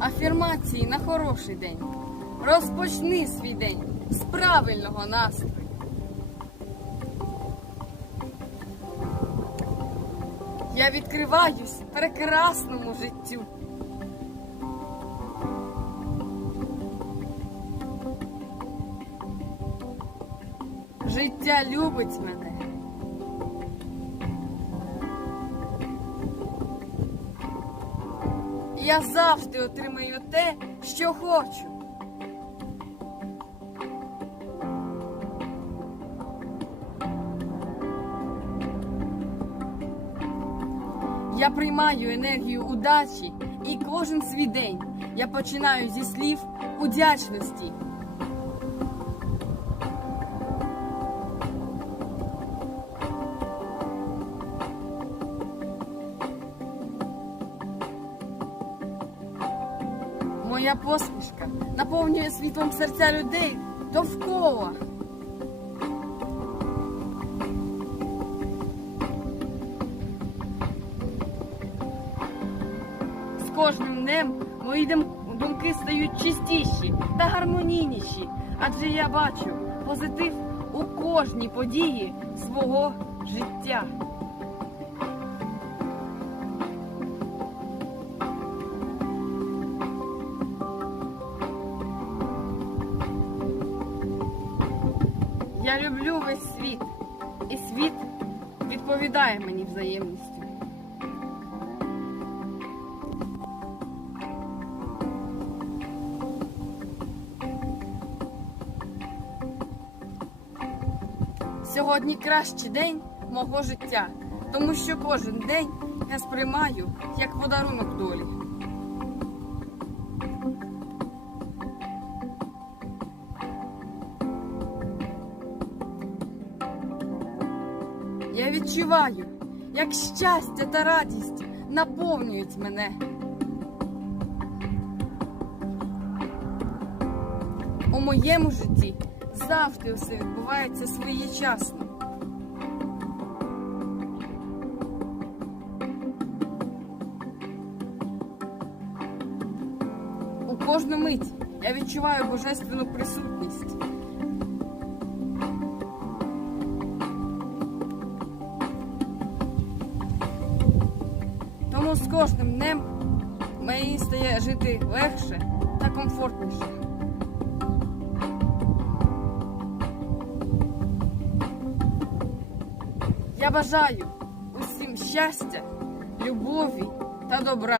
Афірмації на хороший день. Розпочни свій день з правильного настрою. Я відкриваюсь прекрасному життю. Життя любить мене. Я завжди отримаю те, що хочу. Я приймаю енергію удачі і кожен свій день я починаю зі слів удячності. Моя посмішка наповнює світлом серця людей довкола. З кожним днем мої думки стають чистіші та гармонійніші, адже я бачу позитив у кожній події свого життя. Я люблю весь світ, і світ відповідає мені взаємністю. Сьогодні кращий день мого життя, тому що кожен день я сприймаю як подарунок долі. Я відчуваю, як щастя та радість наповнюють мене. У моєму житті завжди все відбувається своєчасно. У кожну мить я відчуваю божественну присутність. Тому з кожним днем мені стає жити легше та комфортніше. Я бажаю усім щастя, любові та добра.